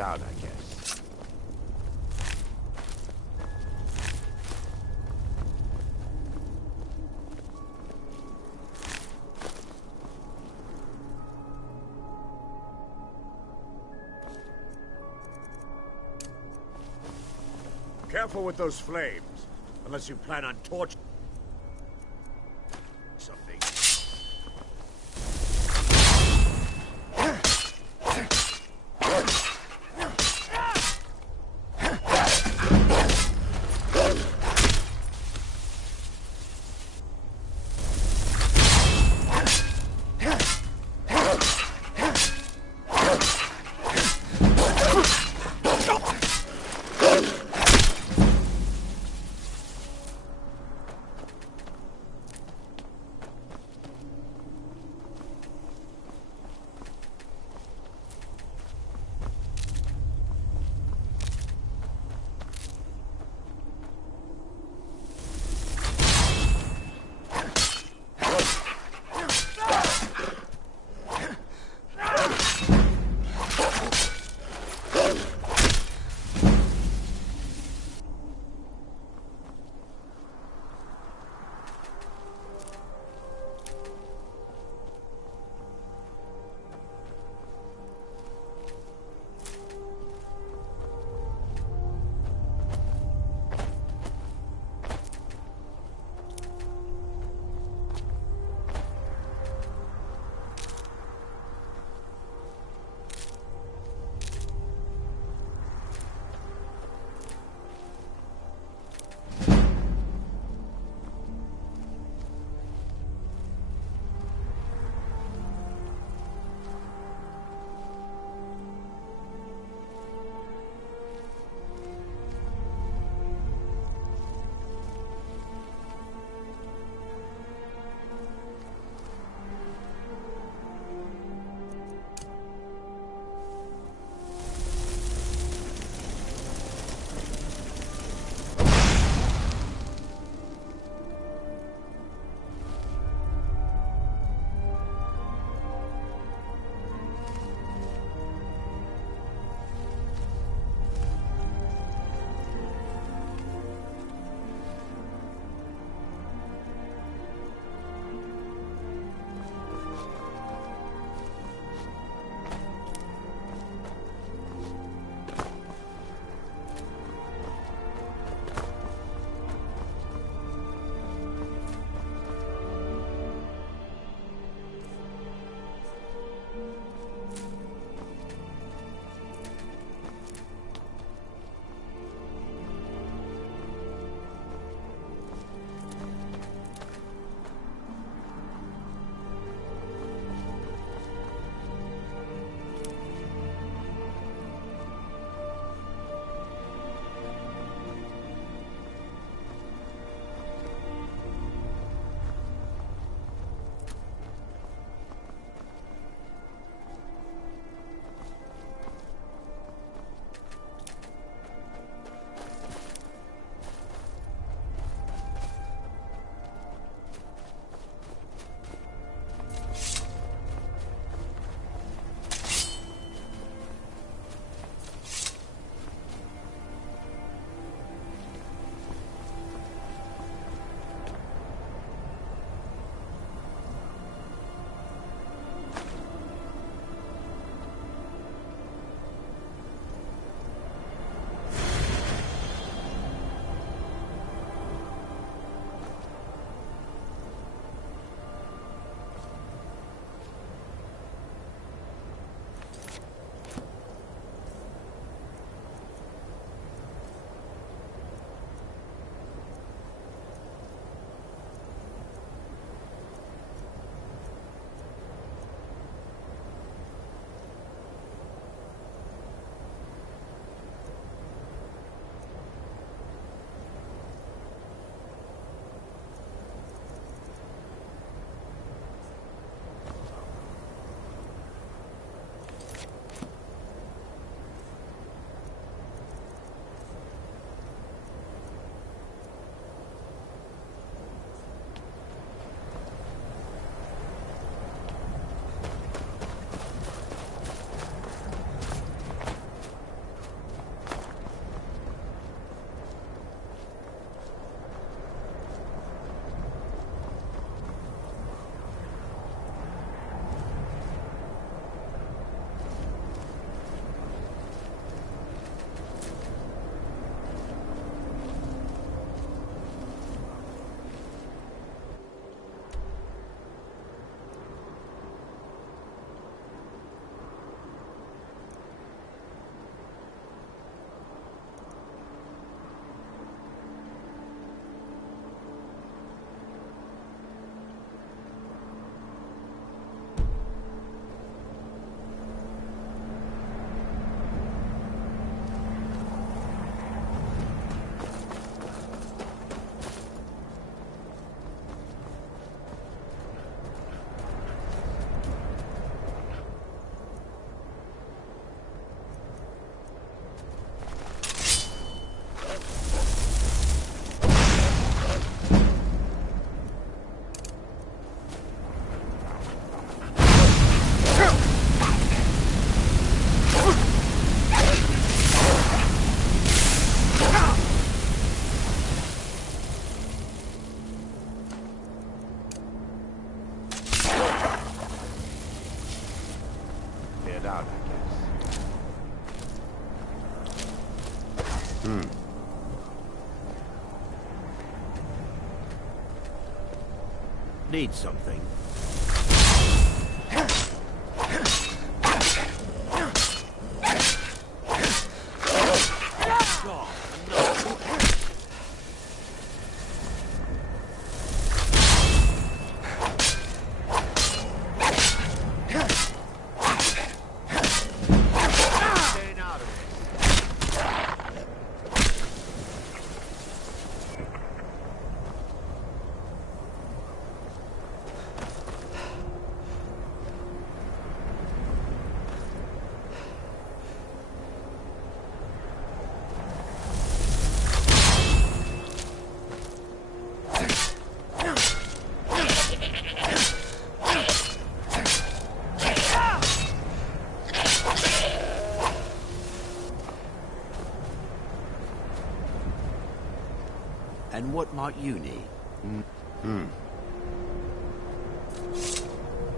out, I guess. Careful with those flames, unless you plan on torching something. Need something? And what might you need?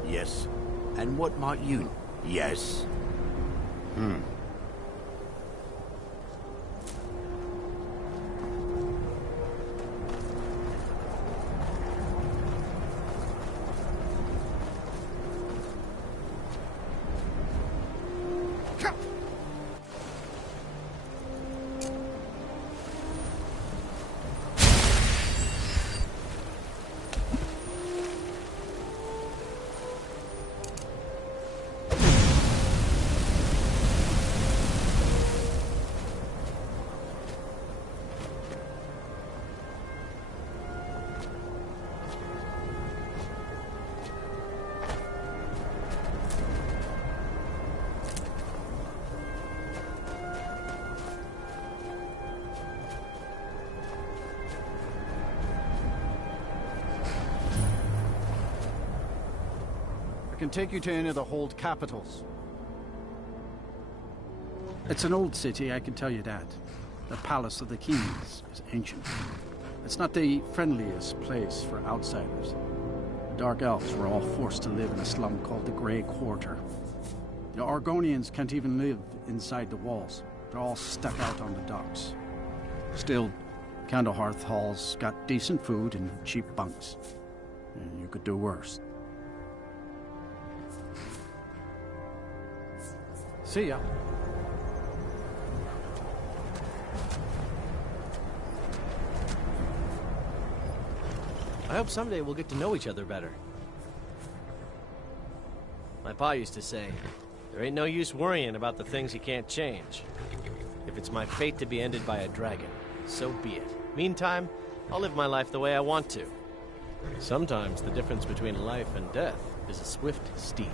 Yes. And what might you... Yes. I can take you to any of the hold capitals. It's an old city, I can tell you that. The Palace of the Kings is ancient. It's not the friendliest place for outsiders. The Dark Elves were all forced to live in a slum called the Grey Quarter. The Argonians can't even live inside the walls. They're all stuck out on the docks. Still, Candlehearth Hall's got decent food and cheap bunks. And you could do worse. See ya. I hope someday we'll get to know each other better. My pa used to say, there ain't no use worrying about the things you can't change. If it's my fate to be ended by a dragon, so be it. Meantime, I'll live my life the way I want to. Sometimes the difference between life and death is a swift steed.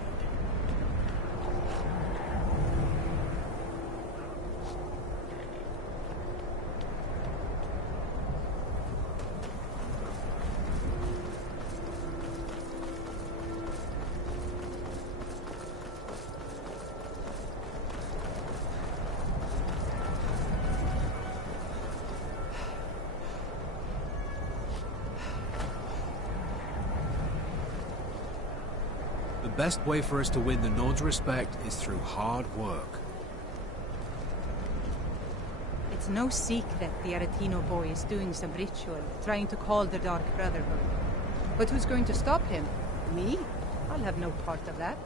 The best way for us to win the Nord's respect is through hard work. It's no secret the Aretino boy is doing some ritual, trying to call the Dark Brotherhood. But who's going to stop him? Me? I'll have no part of that.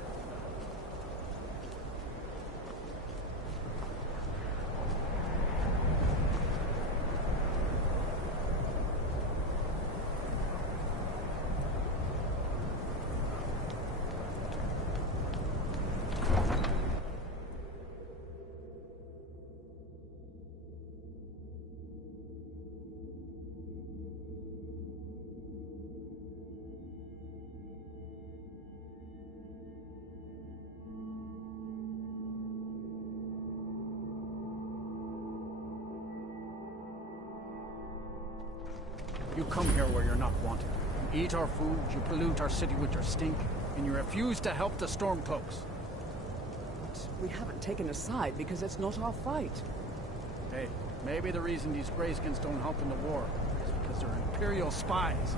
You come here where you're not wanted. You eat our food, you pollute our city with your stink, and you refuse to help the Stormcloaks. But we haven't taken a side because it's not our fight. Hey, maybe the reason these Greyskins don't help in the war is because they're Imperial spies.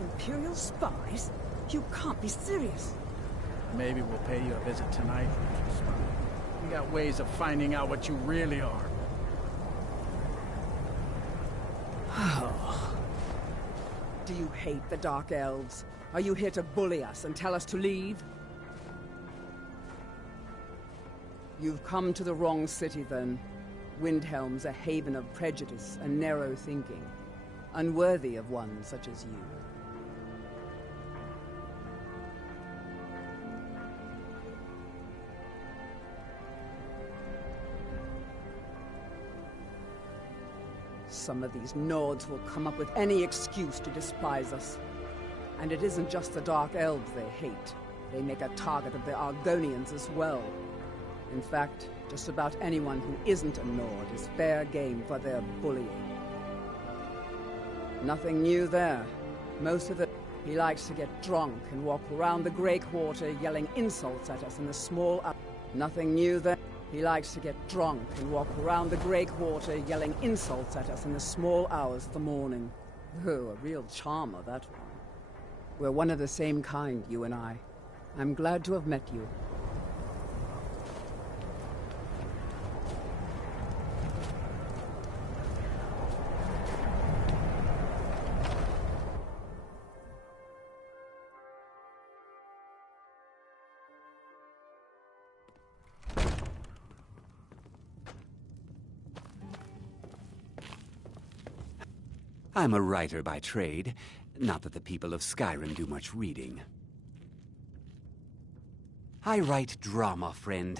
Imperial spies? You can't be serious. Maybe we'll pay you a visit tonight. We got ways of finding out what you really are. Do you hate the Dark Elves? Are you here to bully us and tell us to leave? You've come to the wrong city, then. Windhelm's a haven of prejudice and narrow thinking, unworthy of one such as you. Some of these Nords will come up with any excuse to despise us. And it isn't just the Dark Elves they hate. They make a target of the Argonians as well. In fact, just about anyone who isn't a Nord is fair game for their bullying. Nothing new there. Most of it, he likes to get drunk and walk around the Grey Quarter yelling insults at us in the small hours. Nothing new there. He likes to get drunk and walk around the Grey Quarter yelling insults at us in the small hours of the morning. Oh, a real charmer, that one. We're one of the same kind, you and I. I'm glad to have met you. I'm a writer by trade. Not that the people of Skyrim do much reading. I write drama, friend.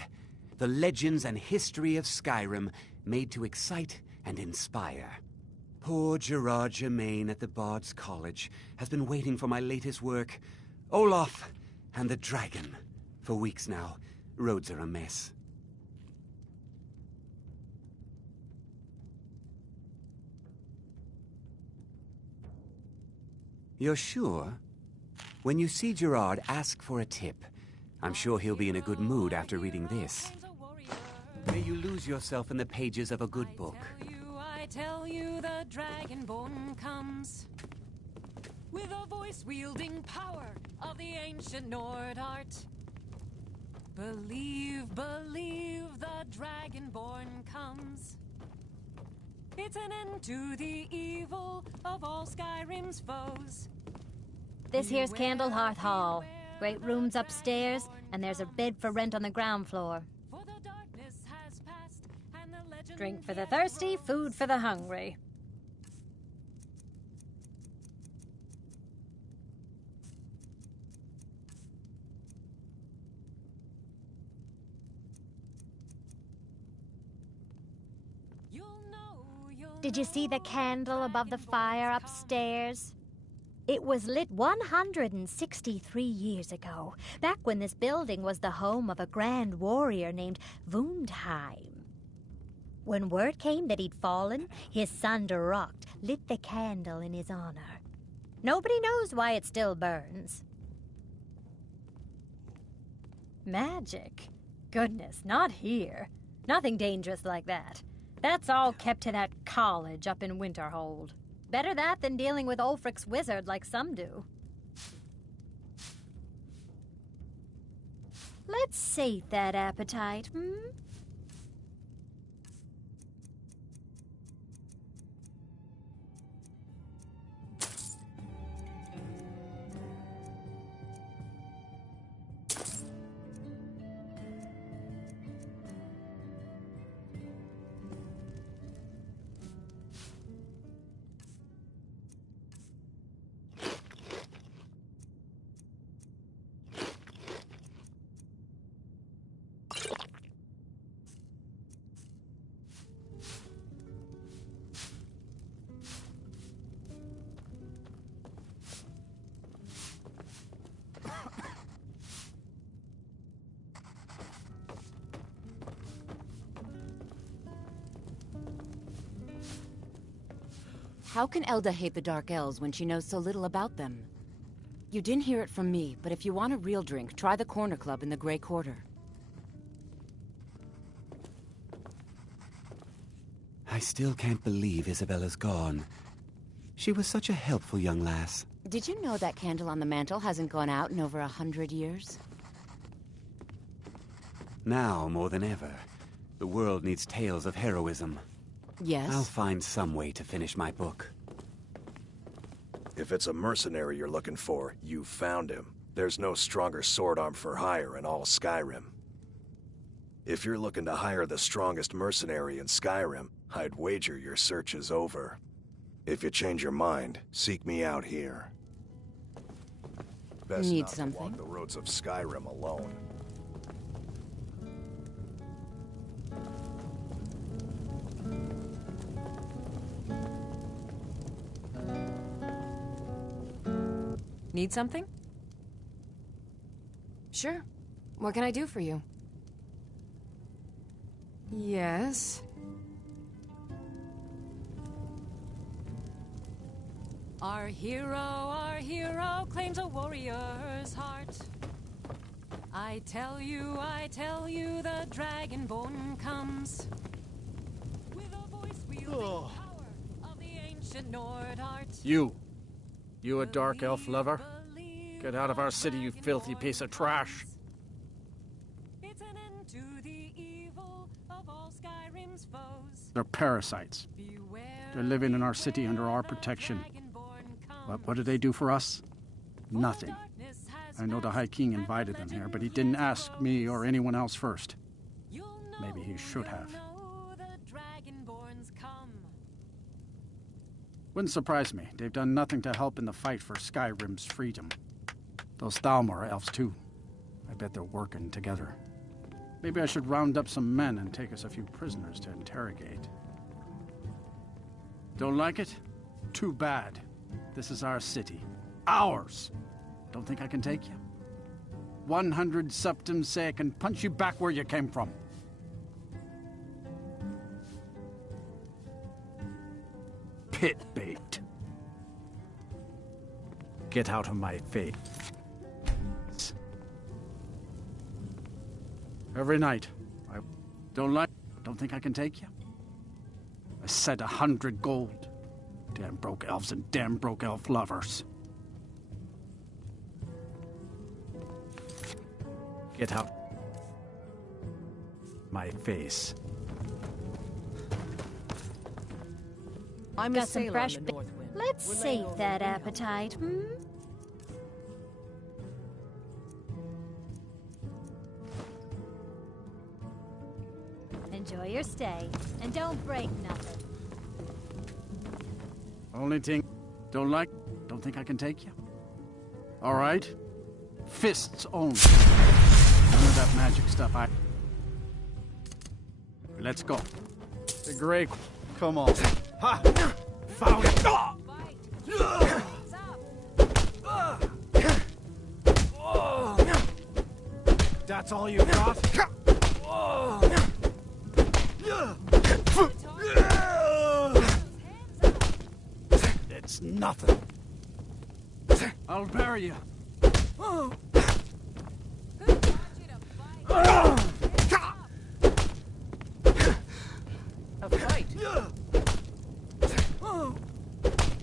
The legends and history of Skyrim made to excite and inspire. Poor Gerard Germain at the Bard's College has been waiting for my latest work, Olaf and the Dragon, for weeks now. Roads are a mess. You're sure? When you see Gerard, ask for a tip. I'm sure he'll be in a good mood after reading this. May you lose yourself in the pages of a good book. I tell you, the Dragonborn comes with a voice-wielding power of the ancient Nord art. Believe, believe, the Dragonborn comes. It's an end to the evil of all Skyrim's foes. This here's Candlehearth Hall. Great rooms upstairs, and there's a bed for rent on the ground floor. Drink for the thirsty, food for the hungry. Did you see the candle above the fire upstairs? It was lit 163 years ago, back when this building was the home of a grand warrior named Wundheim. When word came that he'd fallen, his son Duracht lit the candle in his honor. Nobody knows why it still burns. Magic? Goodness, not here. Nothing dangerous like that. That's all kept to that college up in Winterhold. Better that than dealing with Ulfric's wizard like some do. Let's sate that appetite, hmm? How can Elda hate the Dark Elves when she knows so little about them? You didn't hear it from me, but if you want a real drink, try the Corner Club in the Grey Quarter. I still can't believe Isabella's gone. She was such a helpful young lass. Did you know that candle on the mantle hasn't gone out in over 100 years? Now, more than ever, the world needs tales of heroism. Yes? I'll find some way to finish my book. If it's a mercenary you're looking for, you found him. There's no stronger sword arm for hire in all Skyrim. If you're looking to hire the strongest mercenary in Skyrim, I'd wager your search is over. If you change your mind, seek me out here. Best Need not something? to walk the roads of Skyrim alone. Need something? Sure. What can I do for you? Yes. Our hero claims a warrior's heart. I tell you, the Dragonborn comes. With a voice wielding power of the ancient Nord art. You a dark elf lover? Get out of our city, you filthy piece of trash. It's an end to the evil of all Skyrim's foes. They're parasites. They're living in our city under our protection. What do they do for us? Nothing. I know the High King invited them here, but he didn't ask me or anyone else first. Maybe he should have. Wouldn't surprise me. They've done nothing to help in the fight for Skyrim's freedom. Those Thalmor are elves too. I bet they're working together. Maybe I should round up some men and take us a few prisoners to interrogate. Don't like it? Too bad. This is our city. Ours! Don't think I can take you? 100 septims say I can punch you back where you came from. Pit bait. Get out of my face. Every night. I don't think I can take you? I said 100 gold. Damn broke elves and damn broke elf lovers. Get out. My face. I'm got some fresh. Let's sate that appetite, Enjoy your stay, and don't break nothing. Only thing, don't think I can take you? All right? Fists only. None of that magic stuff, Let's go. The Grey, come on. Ha! Found it! That's all you got? It's nothing. I'll bury you. A fight.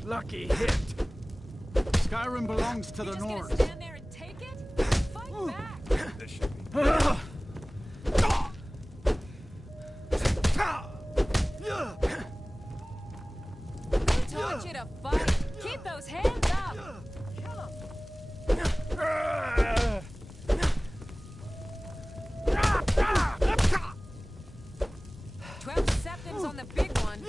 Lucky hit. Skyrim belongs to the Nords. Stand there and take it? Fight back. This should be... Who taught you to fight? Keep those hands up. Kill 12 septims on the big one.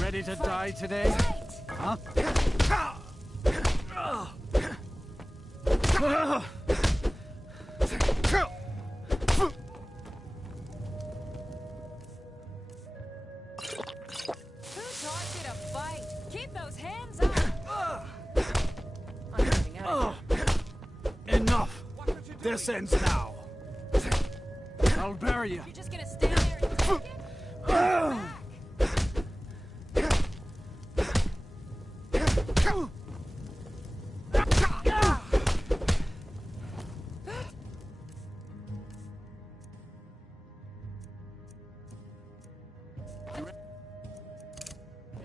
Ready to die today? Huh? Who taught you to fight? Keep those hands up. I'm getting out. Enough! This ends now. I'll bury you. You're just gonna stand there and take it?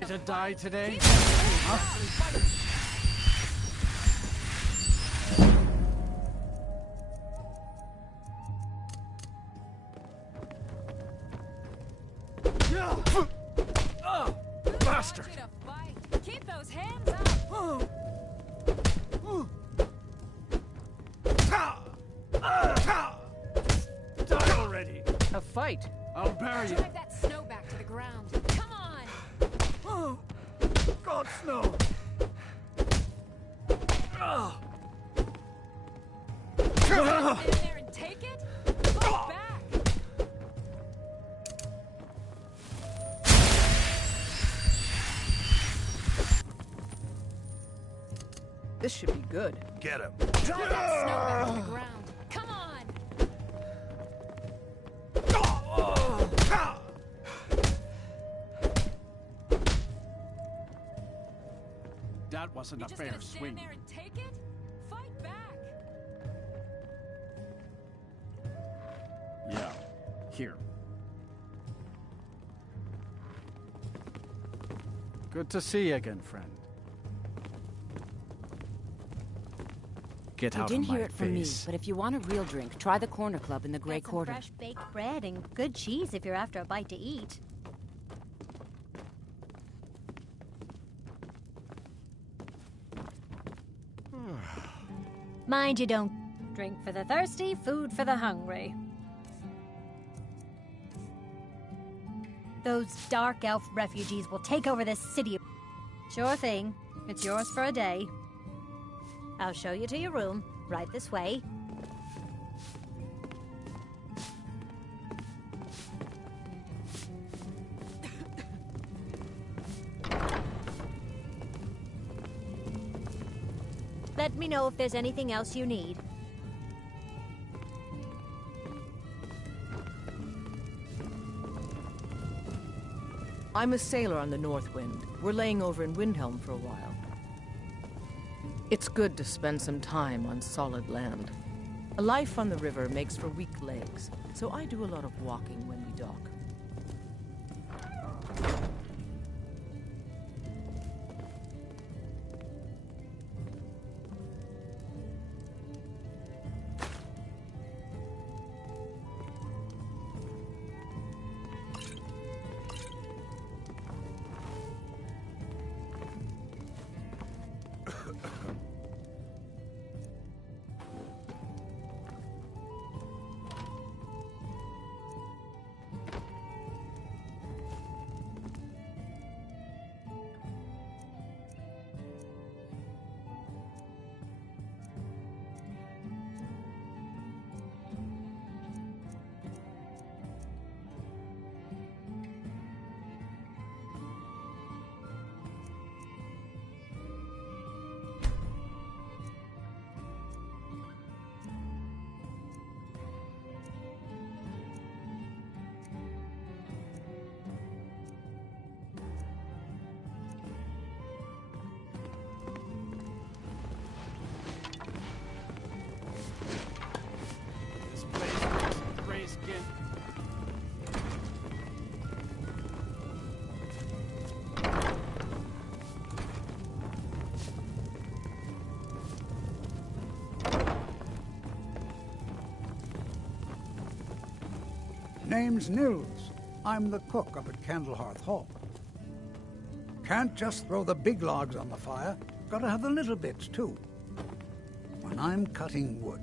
to die today? Bastard! Keep those hands up! Die already! A fight. I'll bury you. Drive that snow back to the ground. Come on! God, snow! Stand there and take it? Fight back! This should be good. Get him. Drive that snow back to the ground. Come on! That wasn't a Just fair gonna stand swing. there and take it? Fight back! Yeah. Here. Good to see you again, friend. Get You out didn't of my hear it from me, face. but if you want a real drink, try the Corner Club in the Grey Got some Quarter. fresh baked bread and good cheese if you're after a bite to eat. Mind you don't drink for the thirsty, food for the hungry. Those dark elf refugees will take over this city. Sure thing. It's yours for a day. I'll show you to your room, right this way. Let me know if there's anything else you need. I'm a sailor on the North Wind. We're laying over in Windhelm for a while. It's good to spend some time on solid land. A life on the river makes for weak legs, so I do a lot of walking when we dock. This place looks gray skin. Name's Nils. I'm the cook up at Candlehearth Hall. Can't just throw the big logs on the fire. Gotta have the little bits, too. When I'm cutting wood,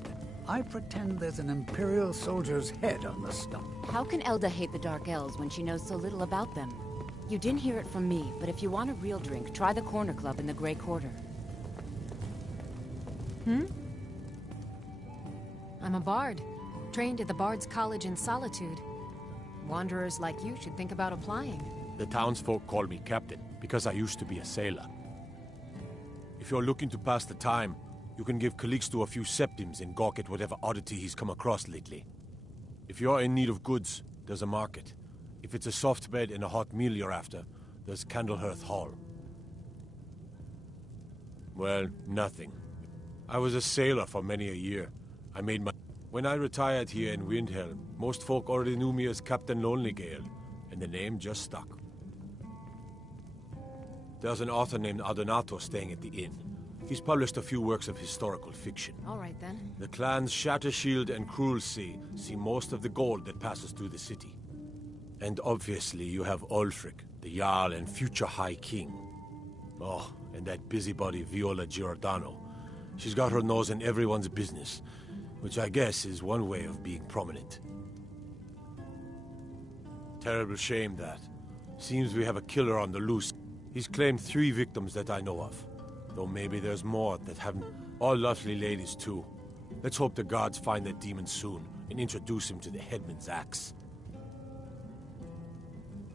I pretend there's an Imperial soldier's head on the stump. How can Elda hate the Dark Elves when she knows so little about them? You didn't hear it from me, but if you want a real drink, try the Corner Club in the Grey Quarter. I'm a bard, trained at the Bard's College in Solitude. Wanderers like you should think about applying. The townsfolk call me captain, because I used to be a sailor. If you're looking to pass the time, you can give Calixto a few septims and gawk at whatever oddity he's come across lately. If you're in need of goods, there's a market. If it's a soft bed and a hot meal you're after, there's Candlehearth Hall. Well, nothing. I was a sailor for many a year. I made my... When I retired here in Windhelm, most folk already knew me as Captain Lonelygale, and the name just stuck. There's an author named Adonato staying at the inn. He's published a few works of historical fiction. All right, then. The clans Shattershield and Cruelsea see most of the gold that passes through the city. And obviously you have Ulfric, the Jarl and future High King. Oh, and that busybody Viola Giordano. She's got her nose in everyone's business, which I guess is one way of being prominent. Terrible shame that. Seems we have a killer on the loose. He's claimed 3 victims that I know of. Though maybe there's more that haven't. All lovely ladies, too. Let's hope the gods find that demon soon and introduce him to the headman's axe.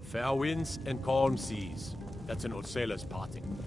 Fair winds and calm seas. That's an old sailor's parting.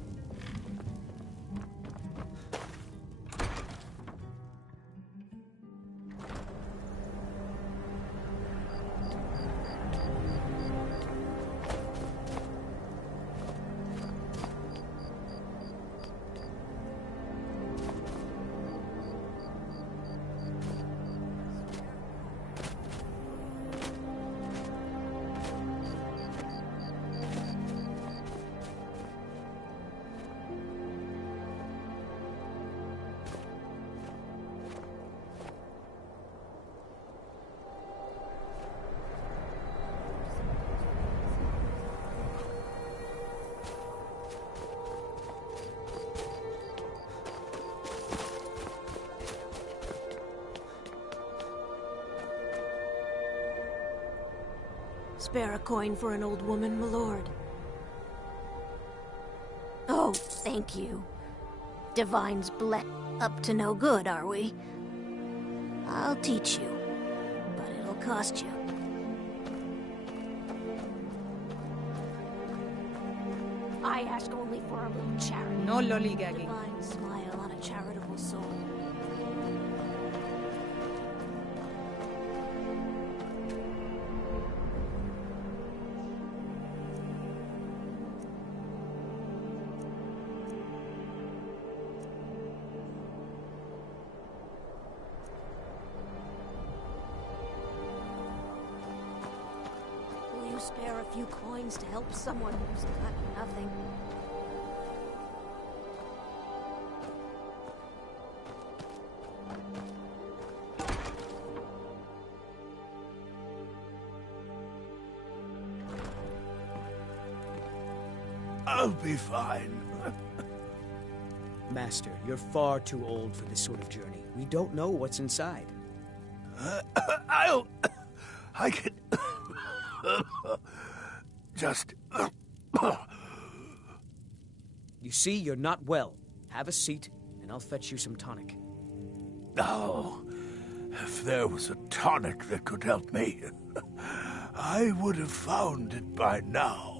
Spare a coin for an old woman, my lord. Oh, thank you. Divine's bled up to no good, are we? I'll teach you, but it'll cost you. I ask only for a little charity. No lollygagging. Divine smile on a charitable soul. Will you spare a few coins to help someone who's got nothing? I'll be fine. Master, you're far too old for this sort of journey. We don't know what's inside. I can... just... You see, you're not well. Have a seat, and I'll fetch you some tonic. Oh, if there was a tonic that could help me, I would have found it by now.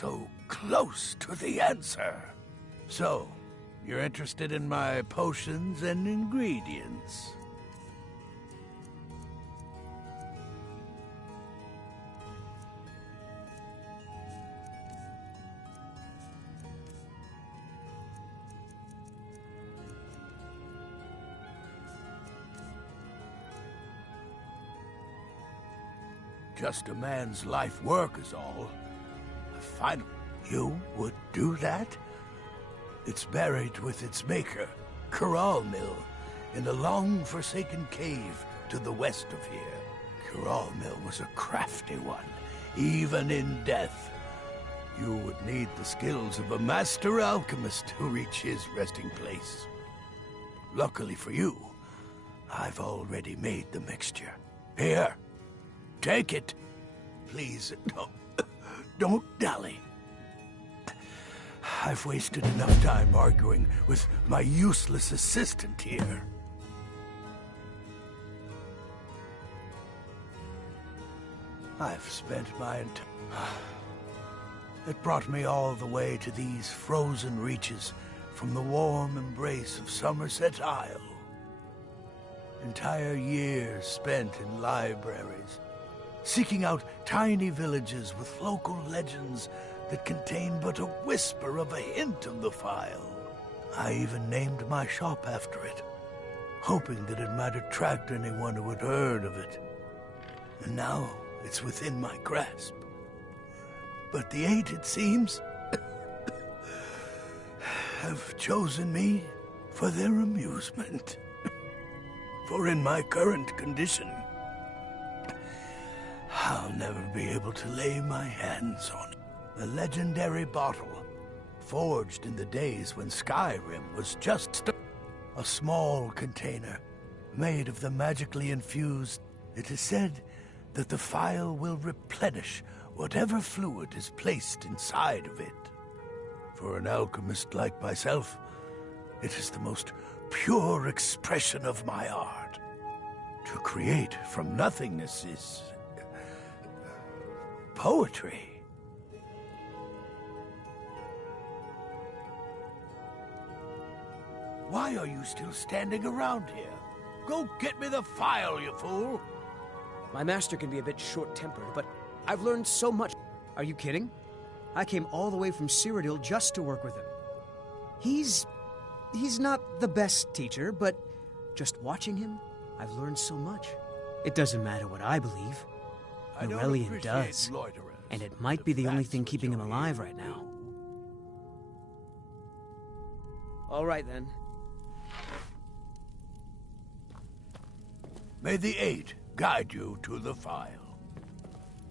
so close to the answer. So, you're interested in my potions and ingredients? Just a man's life work is all. You would do that? It's buried with its maker, Corral Mill, in a long-forsaken cave to the west of here. Corral Mill was a crafty one, even in death. You would need the skills of a master alchemist to reach his resting place. Luckily for you, I've already made the mixture. Here. Take it. Please, don't dally. I've wasted enough time arguing with my useless assistant here. I've spent It brought me all the way to these frozen reaches from the warm embrace of Somerset Isle. Entire years spent in libraries, seeking out tiny villages with local legends that contain but a whisper of a hint of the file. I even named my shop after it, hoping that it might attract anyone who had heard of it. And now it's within my grasp. But the Eight, it seems, have chosen me for their amusement. For in my current condition, I'll never be able to lay my hands on it. The legendary bottle, forged in the days when Skyrim was just a small container made of the magically infused. It is said that the phial will replenish whatever fluid is placed inside of it. For an alchemist like myself, it is the most pure expression of my art. To create from nothingness is poetry. Why are you still standing around here? Go get me the phial, you fool! My master can be a bit short-tempered, but I've learned so much. Are you kidding? I came all the way from Cyrodiil just to work with him. He's not the best teacher, but just watching him, I've learned so much. It doesn't matter what I believe. Nurelion does. And it might be the only thing keeping him alive right now. All right, then. May the Eight guide you to the phial.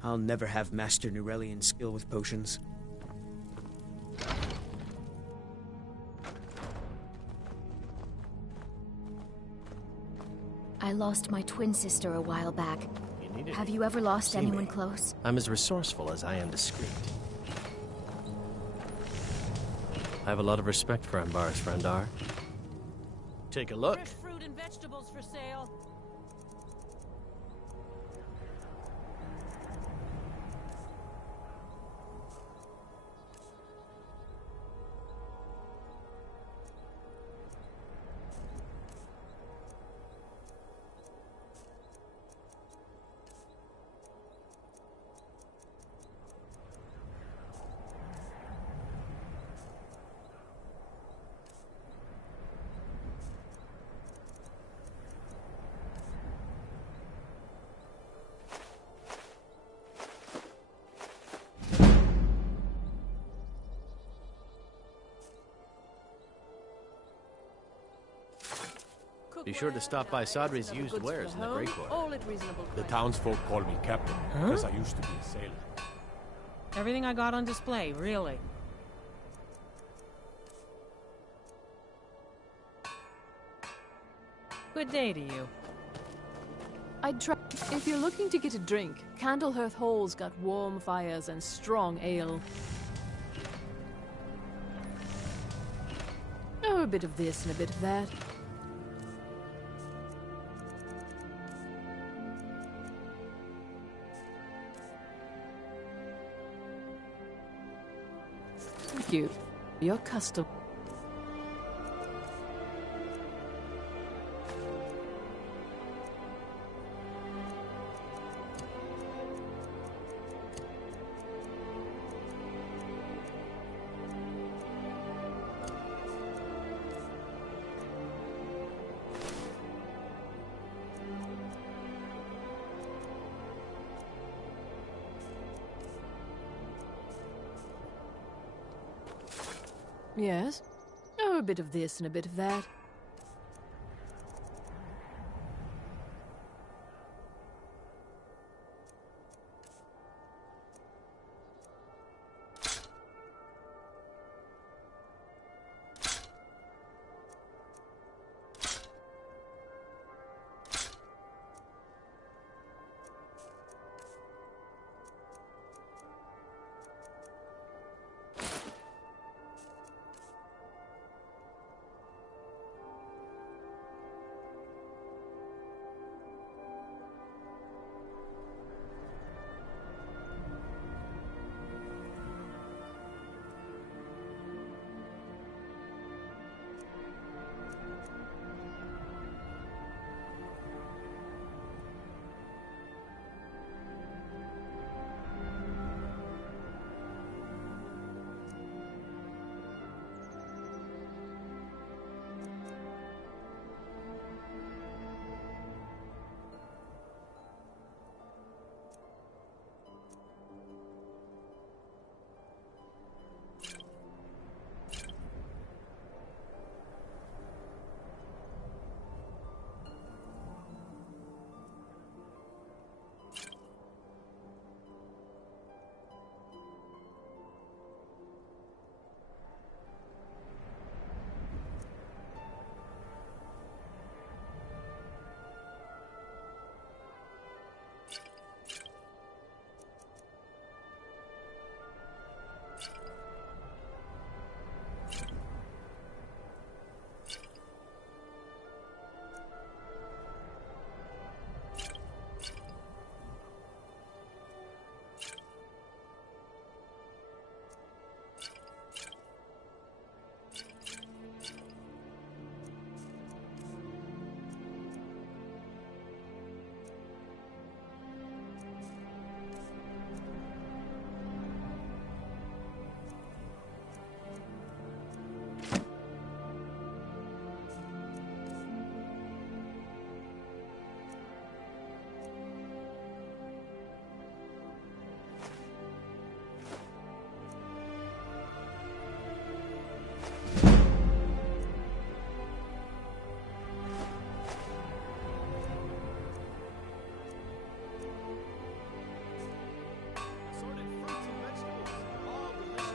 I'll never have Master Nurelion's skill with potions. I lost my twin sister a while back. Have you ever lost anyone close? I'm as resourceful as I am discreet. I have a lot of respect for Ambar's Frandar. Take a look. Fresh fruit and vegetables for sale. Be sure to stop by Sadri's used wares in the Grey Quarter. All at reasonable The price. townsfolk call me captain, because I used to be a sailor. Everything I got on display, really. Good day to you. I'd try. If you're looking to get a drink, Candlehearth Hall's got warm fires and strong ale. Oh, a bit of this and a bit of that. Thank you. Your custom. Yes? Oh, a bit of this and a bit of that.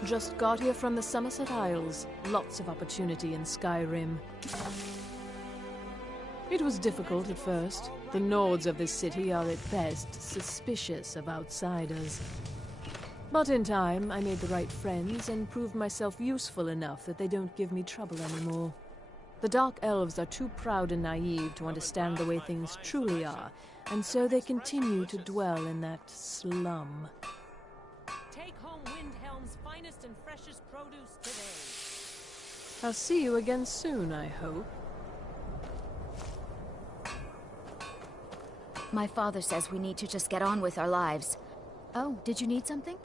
Just got here from the Somerset Isles. Lots of opportunity in Skyrim. It was difficult at first. The Nords of this city are at best suspicious of outsiders. But in time, I made the right friends and proved myself useful enough that they don't give me trouble anymore. The Dark Elves are too proud and naive to understand the way things truly are, and so they continue to dwell in that slum. Take home Windhelm's finest and freshest produce today. I'll see you again soon, I hope. My father says we need to just get on with our lives. Oh, did you need something?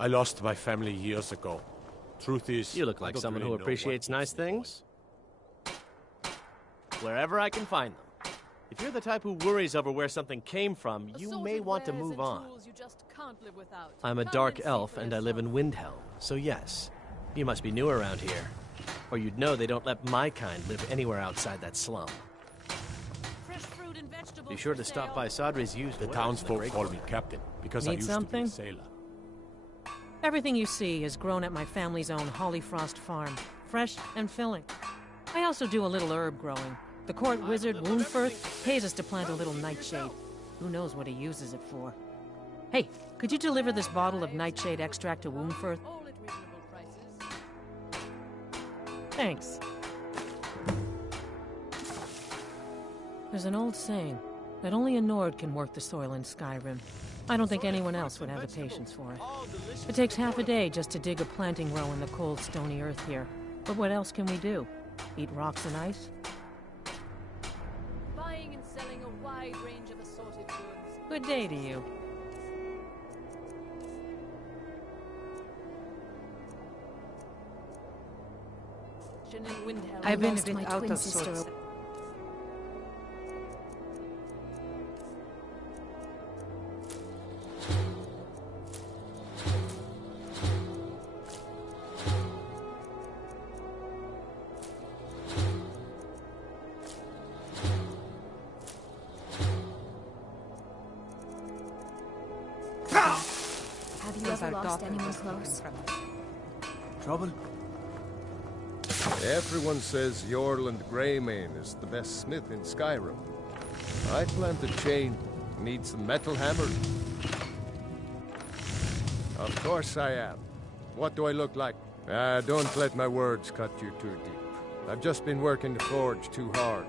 I lost my family years ago. Truth is, you look like someone who appreciates nice things. Wherever I can find them. If you're the type who worries over where something came from, you may want to move on. I'm a dark elf and I live in Windhelm, so yes, you must be new around here. Or you'd know they don't let my kind live anywhere outside that slum. Be sure to stop by Sadri's used. The townsfolk call me captain because I used to be a sailor. Everything you see is grown at my family's own Hollyfrost farm, fresh and filling. I also do a little herb growing. The court wizard, Woundfirth, pays us to plant a little nightshade. Who knows what he uses it for? Hey, could you deliver this bottle of nightshade extract to Woundfirth? Thanks. There's an old saying that only a Nord can work the soil in Skyrim. I don't think anyone else would have the patience for it. It takes half a day just to dig a planting row in the cold, stony earth here. But what else can we do? Eat rocks and ice? Buying and selling a wide range of assorted goods. Good day to you. I've been a bit out of sorts. Have you ever lost anyone close? Trouble? Everyone says Yorland Greymane is the best smith in Skyrim. I plant a chain. Need some metal hammered. Of course I am. What do I look like? Don't let my words cut you too deep. I've just been working the forge too hard.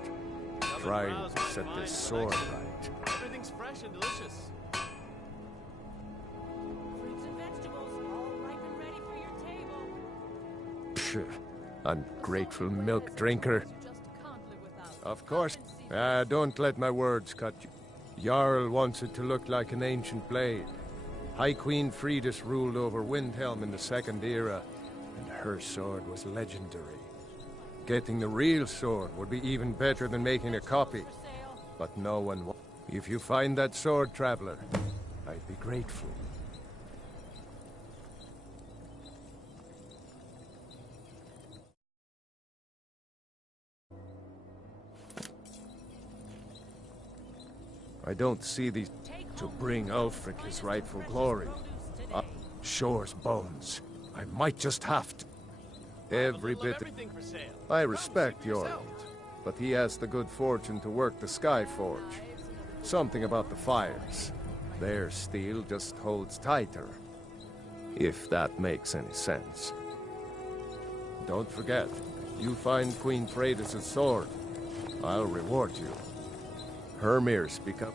Trying to set this sword right. Everything's fresh and delicious. Fruits and vegetables, all ripe and ready for your table. Psh, ungrateful milk drinker. Of course. Don't let my words cut you. Jarl wants it to look like an ancient blade. High Queen Fridis ruled over Windhelm in the Second Era, and her sword was legendary. Getting the real sword would be even better than making a copy. But no one wants. If you find that sword, traveler, I'd be grateful. I don't see these to bring Ulfric his rightful glory. Shore's bones. I might just have to. Every bit. I respect Yorland, but he has the good fortune to work the Skyforge. Something about the fires. Their steel just holds tighter. If that makes any sense. Don't forget, you find Queen Freydis' sword, I'll reward you. Hermir speak up.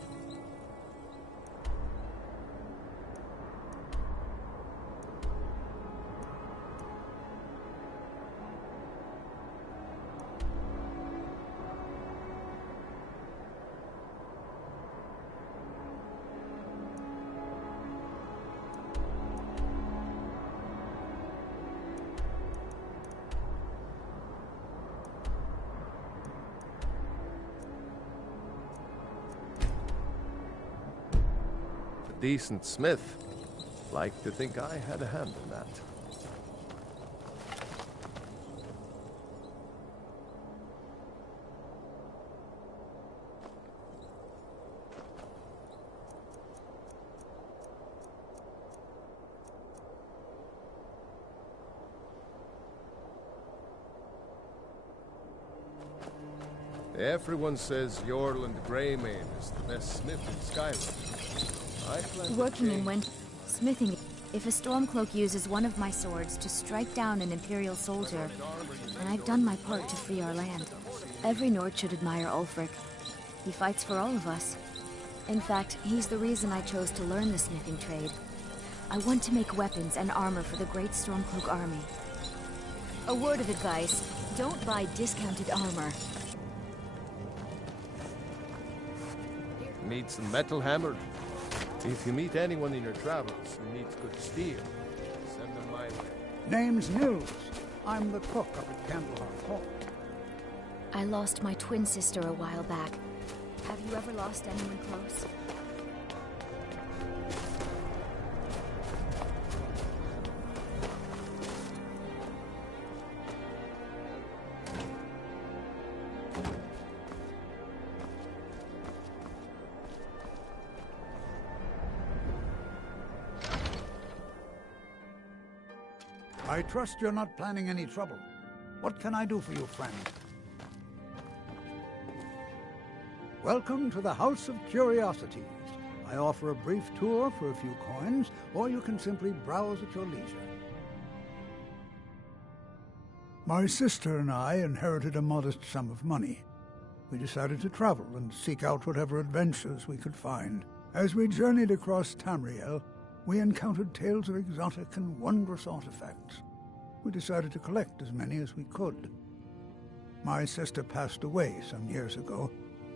Decent smith. Like to think I had a hand in that. Everyone says Yorland Greymane is the best smith in Skyrim. Working in Wind... smithing... If a Stormcloak uses one of my swords to strike down an Imperial soldier, then I've done my part to free our land. Every Nord should admire Ulfric. He fights for all of us. In fact, he's the reason I chose to learn the smithing trade. I want to make weapons and armor for the great Stormcloak army. A word of advice, don't buy discounted armor. Need some metal hammered? If you meet anyone in your travels who needs good steel, send them my way. Name's Nils. I'm the cook up at Candlehearth Hall. I lost my twin sister a while back. Have you ever lost anyone close? I trust you're not planning any trouble. What can I do for you, friend? Welcome to the House of Curiosities. I offer a brief tour for a few coins, or you can simply browse at your leisure. My sister and I inherited a modest sum of money. We decided to travel and seek out whatever adventures we could find. As we journeyed across Tamriel, we encountered tales of exotic and wondrous artifacts. We decided to collect as many as we could. My sister passed away some years ago,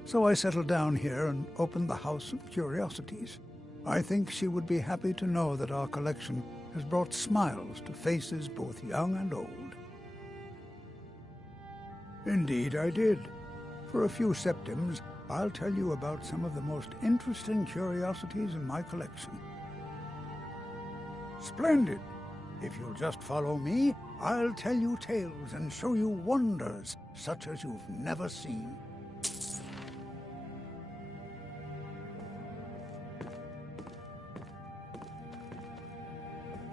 so I settled down here and opened the House of Curiosities. I think she would be happy to know that our collection has brought smiles to faces both young and old. Indeed, I did. For a few septims, I'll tell you about some of the most interesting curiosities in my collection. Splendid! If you'll just follow me, I'll tell you tales and show you wonders such as you've never seen.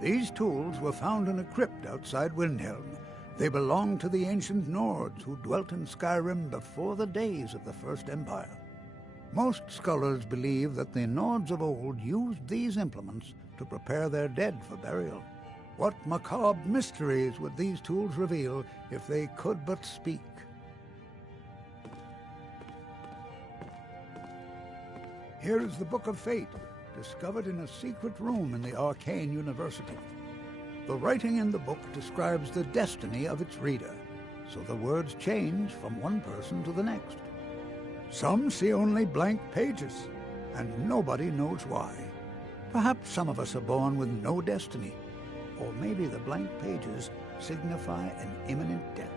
These tools were found in a crypt outside Windhelm. They belonged to the ancient Nords who dwelt in Skyrim before the days of the First Empire. Most scholars believe that the Nords of old used these implements to prepare their dead for burial. What macabre mysteries would these tools reveal if they could but speak? Here is the Book of Fate, discovered in a secret room in the Arcane University. The writing in the book describes the destiny of its reader, so the words change from one person to the next. Some see only blank pages, and nobody knows why. Perhaps some of us are born with no destiny, or maybe the blank pages signify an imminent death.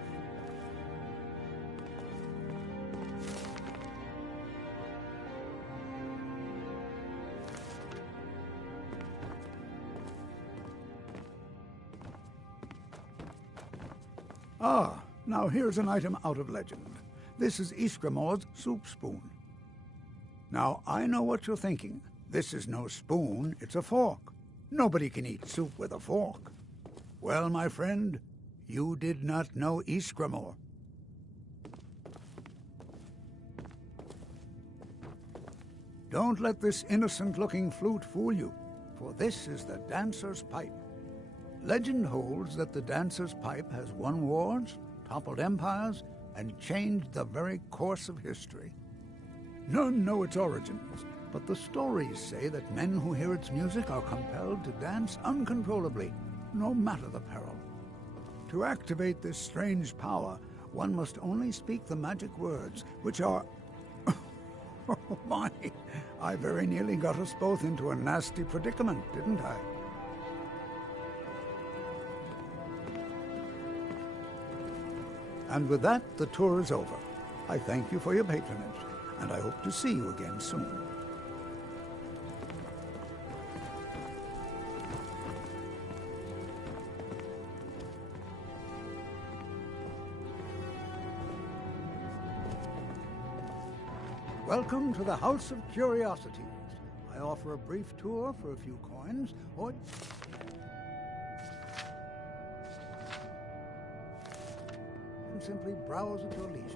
Ah, now here's an item out of legend. This is Ysgramor's soup spoon. Now, I know what you're thinking. This is no spoon, it's a fork. Nobody can eat soup with a fork. Well, my friend, you did not know Ysgramor. Don't let this innocent-looking flute fool you, for this is the dancer's pipe. Legend holds that the dancer's pipe has won wars, toppled empires, and changed the very course of history. None know its origins, but the stories say that men who hear its music are compelled to dance uncontrollably, no matter the peril. To activate this strange power, one must only speak the magic words, which are... Oh my! I very nearly got us both into a nasty predicament, didn't I? And with that, the tour is over. I thank you for your patronage, and I hope to see you again soon. Welcome to the House of Curiosities. I offer a brief tour for a few coins, or... simply browse at your leisure.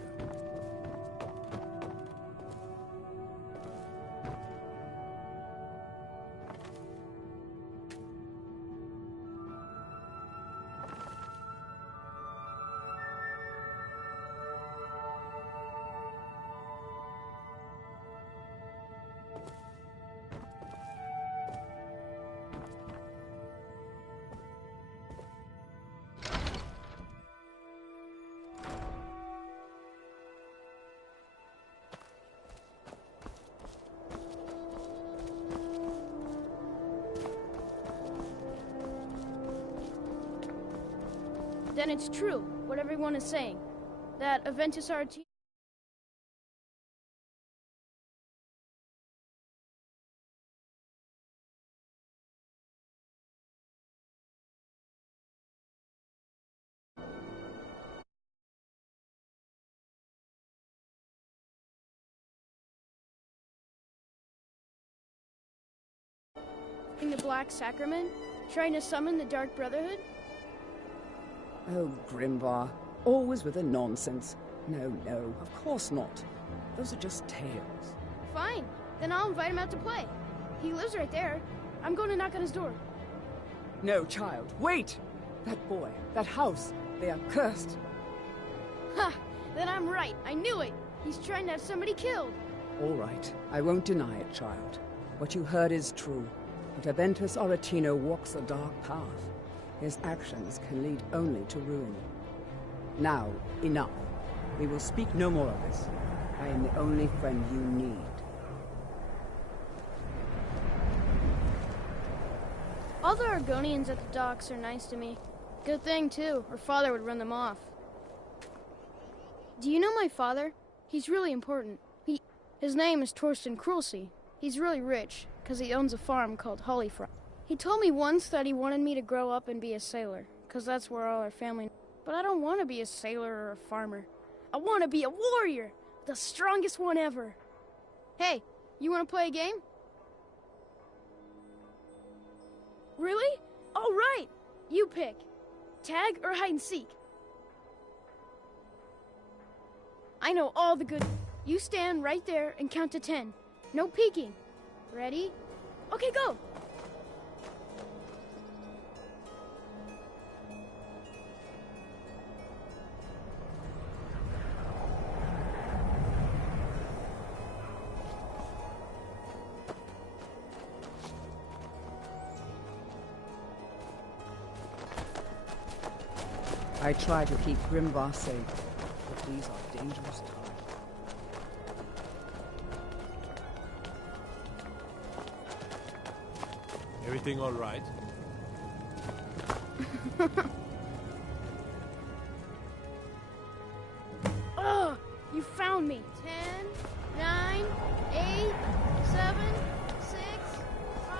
Then it's true, what everyone is saying, that Aventus Aretino... the Black Sacrament, trying to summon the Dark Brotherhood? Oh, Grimvar, always with the nonsense. No, of course not. Those are just tales. Fine, then I'll invite him out to play. He lives right there. I'm going to knock on his door. No, child, wait! That boy, that house, they are cursed. Ha! Then I'm right. I knew it. He's trying to have somebody killed. All right, I won't deny it, child. What you heard is true. But Aventus Aretino walks a dark path. His actions can lead only to ruin. Now, enough. We will speak no more of this. I am the only friend you need. All the Argonians at the docks are nice to me. Good thing, too, or father would run them off. Do you know my father? He's really important. His name is Torsten Krulsey. He's really rich, because he owns a farm called Hollyfrost. He told me once that he wanted me to grow up and be a sailor, because that's where all our family... But I don't want to be a sailor or a farmer. I want to be a warrior, the strongest one ever. Hey, you want to play a game? Really? All right. You pick. Tag or hide and seek? I know all the good... You stand right there and count to 10. No peeking. Ready? Okay, go! I try to keep Grimvar safe, but these are dangerous times. Everything all right? Ugh! You found me! 10, 9, 8, 7, 6, 5...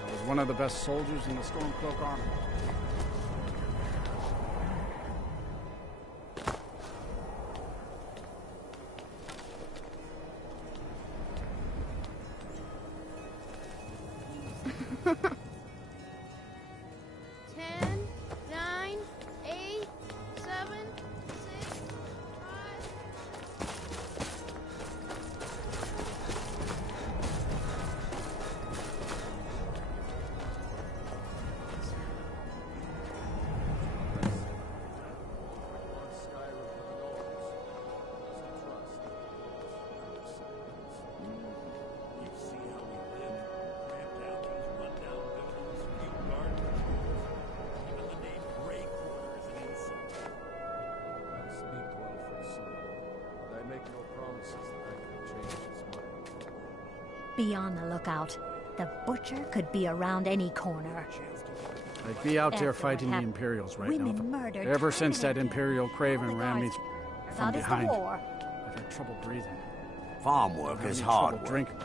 I was one of the best soldiers in the Stormcloak army. Be on the lookout. The Butcher could be around any corner. I'd be out there After fighting the what Imperials right women now. murdered Ever time since and that again. Imperial Craven ran me from Not as the behind, war. I've had trouble breathing. Farm work I'm is having hard trouble work. drinking.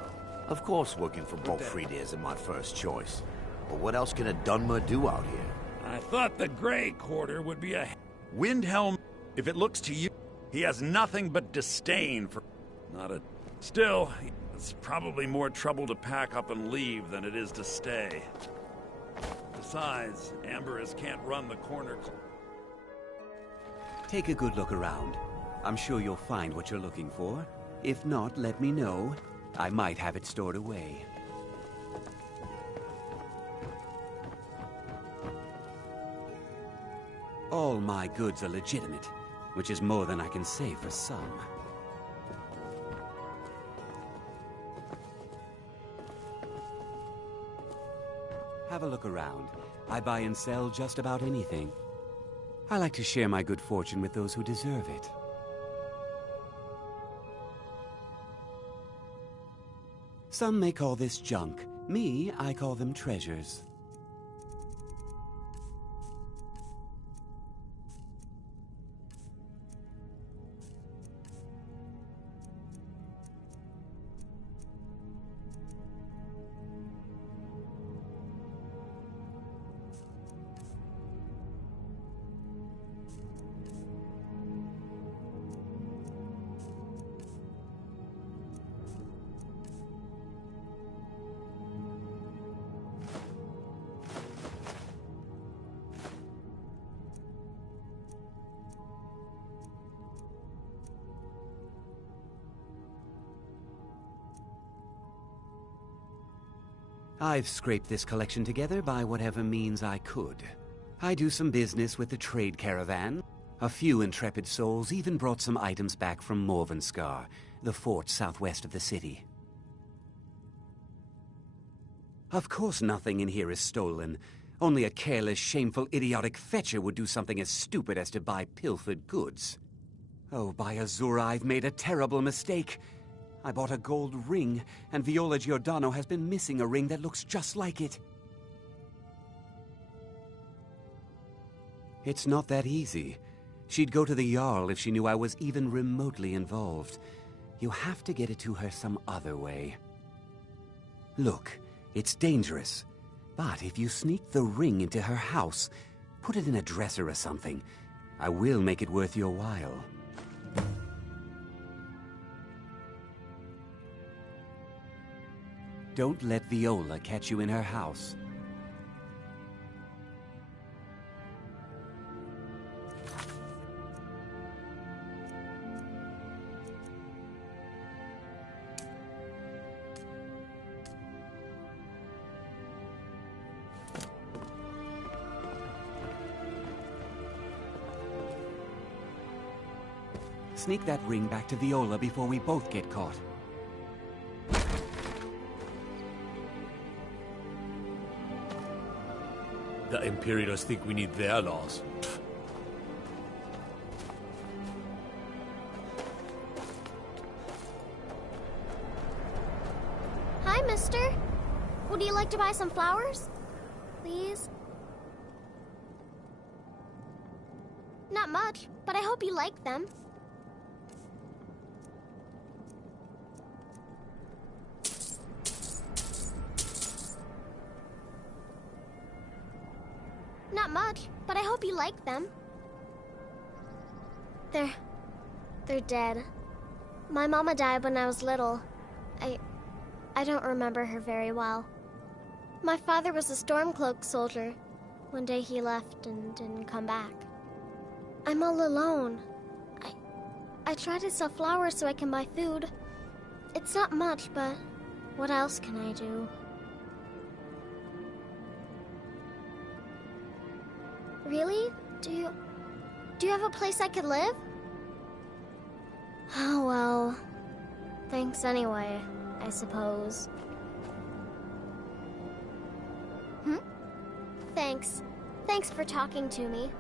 Of course working for Bolfrid isn't my first choice. But what else can a Dunmer do out here? I thought the Grey Quarter would be a... Windhelm, if it looks to you, he has nothing but disdain for... Not a... Still, it's probably more trouble to pack up and leave than it is to stay. Besides, Amberus can't run the corner... Take a good look around. I'm sure you'll find what you're looking for. If not, let me know. I might have it stored away. All my goods are legitimate, which is more than I can say for some. Have a look around. I buy and sell just about anything. I like to share my good fortune with those who deserve it. Some may call this junk. Me, I call them treasures. I've scraped this collection together by whatever means I could. I do some business with the trade caravan. A few intrepid souls even brought some items back from Morvenskar, the fort southwest of the city. Of course nothing in here is stolen. Only a careless, shameful, idiotic fetcher would do something as stupid as to buy pilfered goods. Oh, by Azura, I've made a terrible mistake. I bought a gold ring, and Viola Giordano has been missing a ring that looks just like it. It's not that easy. She'd go to the Jarl if she knew I was even remotely involved. You have to get it to her some other way. Look, it's dangerous. But if you sneak the ring into her house, put it in a dresser or something, I will make it worth your while. Don't let Viola catch you in her house. Sneak that ring back to Viola before we both get caught. The Imperials think we need their laws. Hi, mister. Would you like to buy some flowers? Please? Not much, but I hope you like them. Not much, but I hope you like them. They're dead. My mama died when I was little. I don't remember her very well. My father was a Stormcloak soldier. One day he left and didn't come back. I'm all alone. I try to sell flowers so I can buy food. It's not much, but what else can I do? Really? Do you have a place I could live? Oh, well. Thanks anyway, I suppose. Thanks. Thanks for talking to me.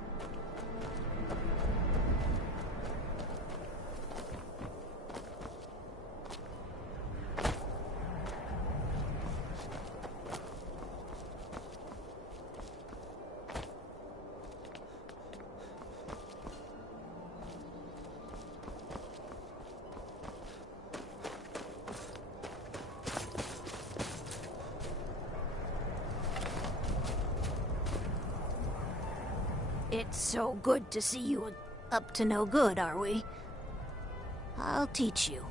It's so good to see you up to no good, are we? I'll teach you,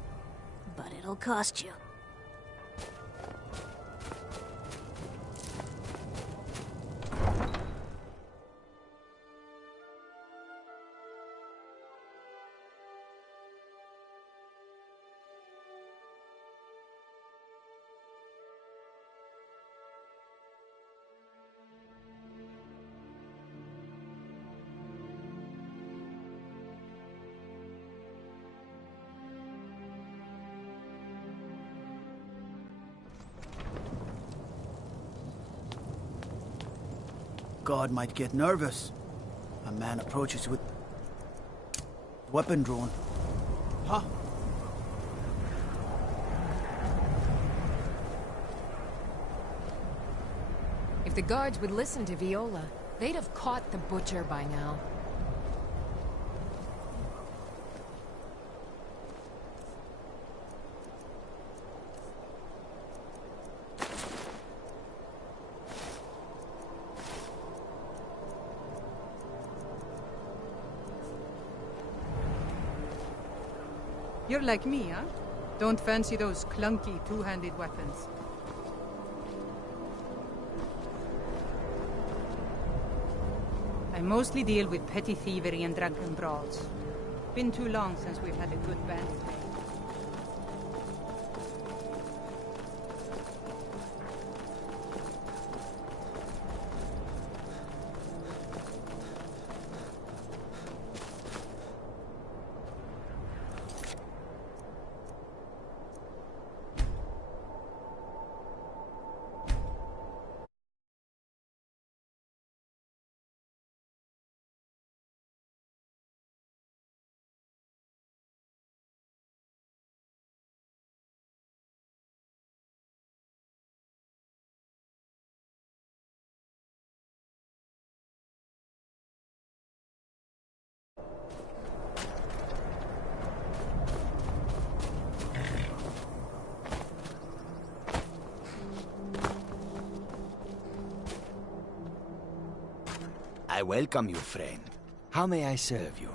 but it'll cost you. God might get nervous. A man approaches with weapon drawn. Huh? If the guards would listen to Viola, they'd have caught the butcher by now. You're like me, huh? Don't fancy those clunky two-handed weapons. I mostly deal with petty thievery and drunken brawls. Been too long since we've had a good band. I welcome you, friend. How may I serve you?